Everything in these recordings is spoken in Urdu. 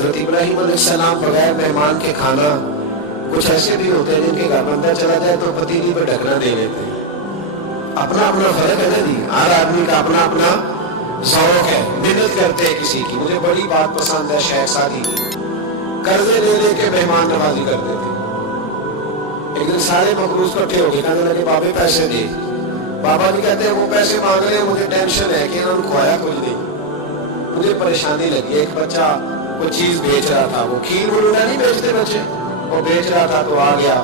حضرت ابراہیم علیہ السلام بغیر مہمان کے کھانا، کچھ ایسے بھی ہوتے ہیں جن کے گھر بندہ چلا جائے تو پتیلی پہ ڈھکنا دے لیتے ہیں. اپنا اپنا فرق ہے نا جی، ہر آدمی کا اپنا اپنا ذوق ہے. محنت کرتے ہیں کسی کی. مجھے بڑی بات پسند ہے شیخ سعدی کی، قرضے لے لے کے مہمان نوازی کرتے تھے. ایک دن سارے مقروض کٹھے ہو گئے، کہنے لگے بابے پیسے دے. بابا جی کہتے ہیں وہ پیسے مانگ رہے ہیں، مجھے ٹینشن ہے کہ انہوں نے کھوایا کچھ نہیں، مجھے پریشانی لگی. ایک بچہ کوئی چیز بیچ رہا تھا، وہ کھیر ملونا نہیں بیچتے بچے، وہ بیچ رہا تھا تو آ گیا،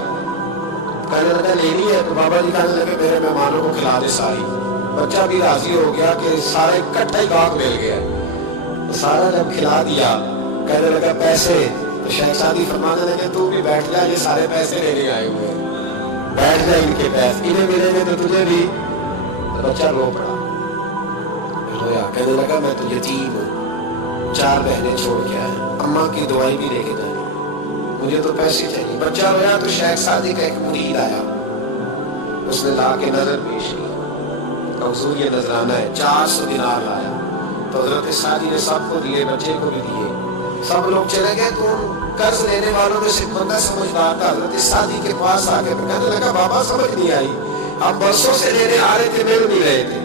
کہنے لگا لینی ہے. تو بابا جی کہنے لگے میرے مہمانوں کو کھلا دے ساری. بچہ بھی راضی ہو گیا کہ سارا اکٹھا ہی گاہک مل گیا. تو سارا جب کھلا دیا کہنے لگا پیسے. تو شیخ سعدی فرمانے لگے تو بھی بیٹھ جا، یہ سارے پیسے لینے آئے ہوئے ہیں، بیٹھ جا، ان کے پیسے انہیں ملیں گے تو تجھے بھی. تو بچہ رو پڑا، رویا، کہنے لگا میں تو یتیم ہوں، 4 بہنیں چھوڑ کے آئے، اماں کی دعائیں بھی لے کے جائیں، مجھے تو پیسے چاہیے. بچہ رویا تو شیخ سعدی کا ایک مرید آیا، اس نے لا کے نظر پیش کی، حضور یہ نذرانہ ہے. 400 دینار لایا. تو حضرت سعدی نے سب کو دیے، بچے کو بھی دیے. سب لوگ چلے گئے. تو قرض لینے والوں میں سے بندہ سمجھدار تھا، حضرت سعدی کے پاس آ کے کہنے لگا بابا سمجھ نہیں آئی، ہم برسوں سے لینے آ رہے تھے، مل نہیں رہے تھے،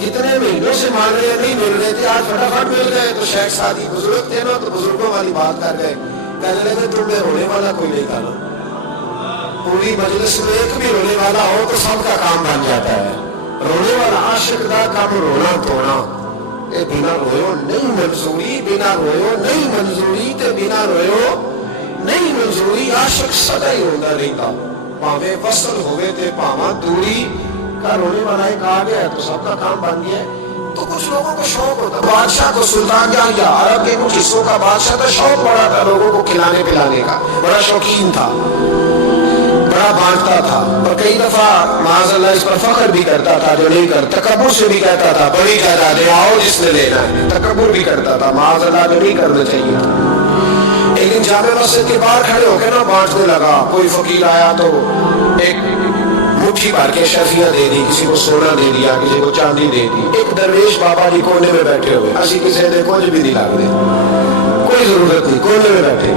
کتنے مہینوں سے مانگ رہے نہیں مل رہے تھے، آج فٹافٹ مل گئے. تو شیخ سعدی بزرگ تھے نا، تو بزرگوں والی بات کر گئے. کہنے لگے تم میں رونے والا کوئی نہیں تھا نا، پوری مجلس میں ایک بھی رونے والا ہو تو سب کا کام بن جاتا ہے. رونے والا عاشق دا کام رونا توڑنا. اے بنا رویو نہیں منظوری، بنا رویو نہیں منظوری، تے بنا رویو نہیں منظوری. عاشق سدا ہی روندا رہتا، پاویں وصل ہوئے تے پاواں دوری. کا رونے والا ایک آ گیا تو سب کا کام بن گیا. تو کچھ لوگوں کو شوق ہوتا، بادشاہ کو سلطان یا عرب کے کچھ حصوں کا بادشاہ تھا، شوق بڑا تھا لوگوں کو کھلانے پلانے کا، بڑا شوقین تھا، بڑا بانٹتا تھا. اور کئی دفعہ معاذ اللہ اس پر فخر بھی کرتا تھا جو نہیں کرتا، تکبر سے بھی کہتا تھا بڑی جائیداد آؤ جس نے لینا ہے، تکبر بھی کرتا تھا معاذ اللہ جو نہیں کرنا چاہیے تھا. ایک دن جامع مسجد کے باہر کھڑے ہو کے نا بانٹنے لگا. کوئی فقیر آیا تو ایک مٹھی بھر کے شفیاں دے دی، کسی کو سونا دے دیا، کسی کو چاندی دے دی. ایک درویش بابا جی کونے میں بیٹھے ہوئے، اسی کسی نے کچھ بھی نہیں لگ دے، کوئی ضرورت نہیں، کونے میں بیٹھے.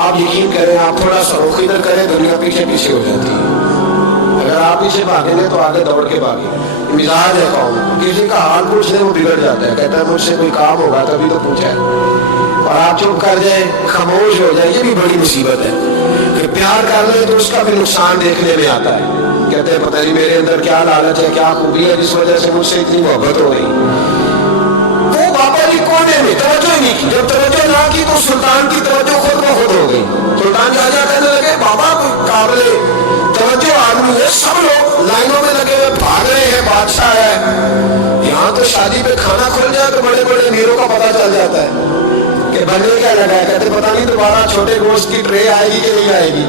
آپ یقین کریں، آپ تھوڑا سا رخ ادھر کریں، دنیا پیچھے پیچھے ہو جاتی ہے. اگر آپ پیچھے بھاگیں گے تو آگے دوڑ کے بھاگیں. مزاج ہے قوم، کسی کا حال پوچھنے وہ بگڑ جاتا ہے، کہتا ہے مجھ سے کوئی کام ہوگا تبھی تو پوچھا ہے. اور آپ چپ کر جائیں، خاموش ہو جائیں، یہ بھی بڑی مصیبت ہے. کہ پیار کر لیں تو اس کا بھی نقصان دیکھنے میں آتا ہے. کہتے ہیں پتہ نہیں میرے اندر کیا لالچ ہے، کیا خوبی ہے جس وجہ سے مجھ سے اتنی محبت ہو رہی. وہ بابا جی کونے میں توجہ ہی نہیں کی. جب توجہ نہ کی تو سلطان کی توجہ خود بخود ہو گئی. سلطان جا کہنے لگے بابا کوئی قابل توجہ آدمی ہے، سب لوگ لائنوں میں لگے ہوئے بھاگ رہے ہیں، بادشاہ ہے. یہاں تو شادی پہ کھانا کھل جائے تو بڑے بڑے امیروں کا پتہ چل جاتا ہے کہ بننے کیا لگا ہے. کہتے پتہ نہیں دوبارہ چھوٹے گوشت کی ٹرے آئے گی کہ نہیں آئے گی.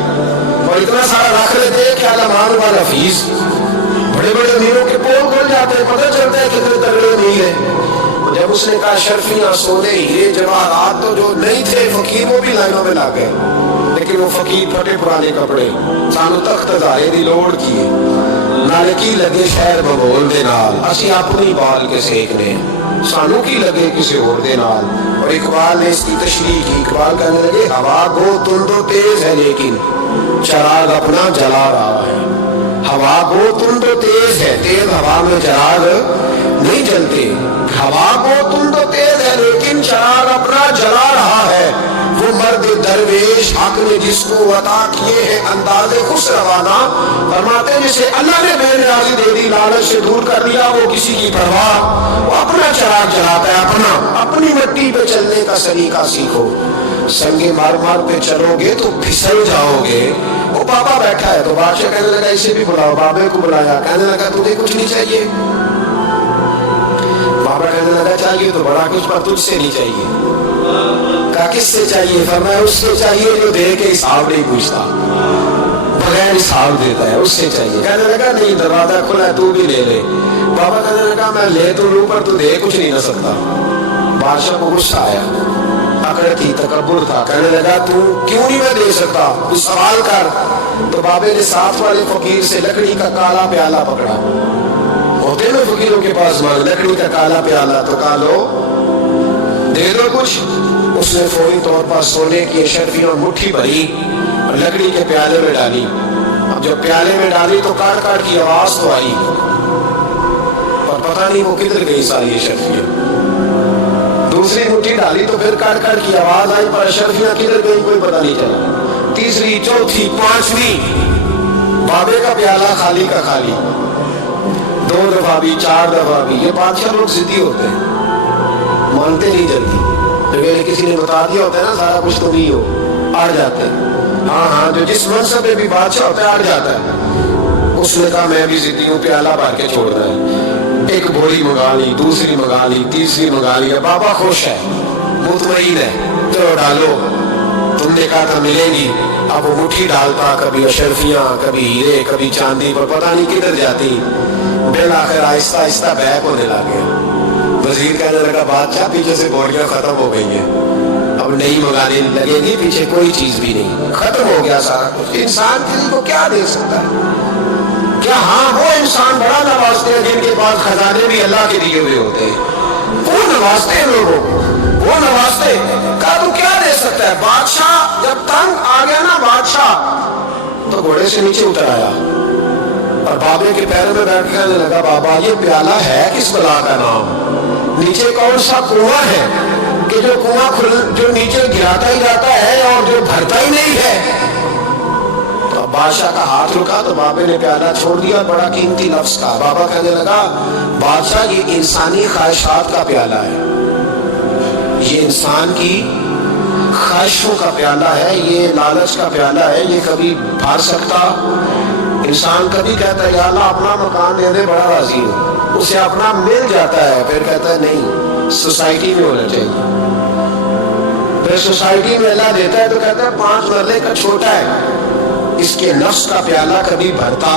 اور اتنا سارا رکھ لیتے ہیں کیا لمان والا فیس. بڑے بڑے امیروں کے پول کھل جاتے ہیں، پتہ چلتا ہے کتنے تگڑے نہیں ہے. جب اس نے کہا شرفیاں سونے ہیرے جواہرات تو جو نہیں تھے فقیر وہ بھی لائنوں میں لا گئے. لیکن وہ فقیر پھٹے پرانے کپڑے، سانو تخت دارے دی لوڑ کیے، نالے کی لگے شہر ببول دے نال، اسی اپنی بال کے سیکنے، سانو کی لگے کسی اور دے نال. اور اقبال نے اس کی تشریح کی. اقبال کہنے لگے ہوا گو تند و تیز ہے لیکن چراغ اپنا جلا رہا ہے. ہوا گو تند و تیز ہے، تیز ہوا میں چراغ نہیں جلتے. ہوا کو تند و تیز ہے لیکن چراغ اپنا جلا رہا ہے. وہ مرد درویش حق نے جس کو عطا کیے ہیں انداز خوش روانہ، فرماتے جسے اللہ نے بے نیازی دے دی، لالچ سے دور کر دیا، وہ کسی کی پرواہ، وہ اپنا چراغ جلاتا ہے. اپنی مٹی پہ چلنے کا سلیقہ سیکھو. سنگے مار مار پہ چلو گے تو پھسل جاؤ گے. وہ بابا بیٹھا ہے تو بادشاہ کہنے لگا اسے بھی بلاؤ. بابے کو بلایا، کہنے لگا تمہیں کچھ نہیں چاہیے؟ بابا کہنے لگا چاہیے تو بڑا کچھ، پر تجھ سے نہیں چاہیے. کہا کس سے چاہیے؟ فرمایا اس سے چاہیے جو دے کے حساب نہیں پوچھتا، بغیر حساب دیتا ہے، اس سے چاہیے. کہنے لگا نہیں دروازہ کھلا ہے تو بھی لے لے. بابا کہنے لگا میں لے تو لوں پر تو دے کچھ نہیں نہ سکتا. بادشاہ کو غصہ آیا، اکڑ تھی، تکبر تھا. کہنے لگا تو کیوں نہیں میں دے سکتا، تو سوال کر. تو بابے نے ساتھ والے فقیر سے لکڑی کا کالا پیالہ پکڑا. ہوتے نا فقیروں کے پاس مال، لکڑی کا کالا پیالہ. تو کہا لو دے دو کچھ. اس نے فوری طور پر سونے کی اشرفیاں مٹھی بھری اور لکڑی کے پیالے میں ڈالی. اب جب پیالے میں ڈالی تو کاٹ کاٹ کی آواز تو آئی, اور پتہ نہیں وہ کدھر گئی ساری اشرفیاں. دوسری مٹھی ڈالی تو پھر کاٹ کاٹ کی آواز آئی, پر اشرفیاں کدھر گئی کوئی پتہ نہیں چلا. تیسری, چوتھی, پانچویں, بابے کا پیالہ خالی کا خالی. 2 دفعہ بھی, 4 دفعہ بھی. یہ بادشاہ لوگ ضدی ہوتے ہیں, مانتے نہیں جلدی. کسی نے بتا دیا ہوتا ہے نا سارا کچھ تو نہیں ہو, اڑ جاتے ہیں. ہاں جو جس منصب پہ بھی بادشاہ ہوتا ہے اڑ جاتا ہے. اس نے کہا میں بھی ضدی ہوں, پیالہ بھر کے چھوڑنا ہے. ایک بوری منگا لی, دوسری منگا لی, تیسری منگا لی. بابا خوش ہے, مطمئن ہے, چلو ڈالو, تم نے کہا تھا ملے گی. اب وہ مٹھی ڈالتا, کبھی اشرفیاں, کبھی ہیرے, کبھی چاندی, پر پتہ نہیں کدھر جاتی. بالآخر آہستہ آہستہ بیک ہونے لگ گیا. وزیر کہنے لگا بادشاہ پیچھے سے بوریاں ختم ہو گئی ہیں, اب نہیں منگانے لگے گی, پیچھے کوئی چیز بھی نہیں, ختم ہو گیا سارا کچھ. انسان کسی کو کیا دے سکتا ہے؟ کیا ہاں وہ انسان بڑا نوازتے ہیں جن کے پاس خزانے بھی اللہ کے دیے ہوئے ہوتے ہیں, وہ نوازتے ہیں لوگوں کو, وہ نوازتے. کہا تو کیا دے سکتا ہے؟ بادشاہ جب تنگ آ گیا نا بادشاہ, تو گھوڑے سے نیچے اتر آیا اور بابے کے پیروں میں بیٹھ کے کہنے لگا بابا یہ پیالہ ہے کس بلا کا نام؟ نیچے کون سا کنواں ہے کہ جو کنواں جو نیچے گراتا ہی جاتا ہے اور جو بھرتا ہی نہیں ہے؟ تو بادشاہ کا ہاتھ رکا تو بابے نے پیالہ چھوڑ دیا, بڑا قیمتی لفظ کا. بابا کہنے لگا بادشاہ یہ انسانی خواہشات کا پیالہ ہے, یہ انسان کی خواہشوں کا پیالہ ہے, یہ لالچ کا پیالہ ہے, یہ کبھی بھر سکتا. انسان کبھی کہتا ہے یا اللہ اپنا مکان دے دے, بڑا راضی ہوں, اسے اپنا مل جاتا ہے, پھر کہتا ہے نہیں سوسائٹی میں ہونا چاہیے. پھر سوسائٹی میں اللہ دیتا ہے تو کہتا ہے 5 مرلے کا چھوٹا ہے. اس کے نفس کا پیالہ کبھی بھرتا.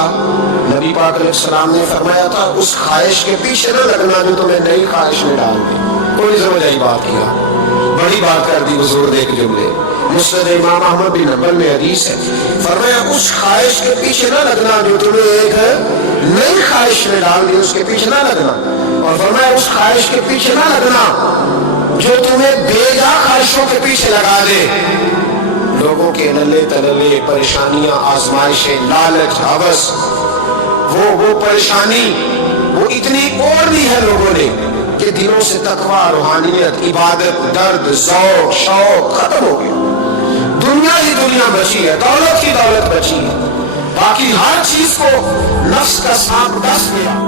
نبی پاک علیہ السلام نے فرمایا تھا اس خواہش کے پیچھے نہ لگنا جو تمہیں نئی خواہش میں ڈال دے. کوئی سمجھ آئی بات کیا؟ بڑی بات کر دی حضور نے ایک جملے. مسند امام احمد بن حنبل میں حدیث ہے, فرمایا اس خواہش کے پیچھے نہ لگنا جو تمہیں ایک نئی خواہش میں ڈال دی, اس کے پیچھے نہ لگنا. اور فرمایا اس خواہش کے پیچھے نہ لگنا جو تمہیں بے جا خواہشوں کے پیچھے لگا دے. لوگوں کے نلے تللے, پریشانیاں, آزمائشیں, لالچ, ہوس, وہ پریشانی وہ اتنی اوڑھ لی ہے لوگوں نے کہ دلوں سے تقویٰ, روحانیت, عبادت, درد, ذوق, شوق ختم ہو گیا. دنیا ہی دنیا بچی ہے, دولت ہی دولت بچی ہے, باقی ہر چیز کو نفس کا سانپ ڈس گیا.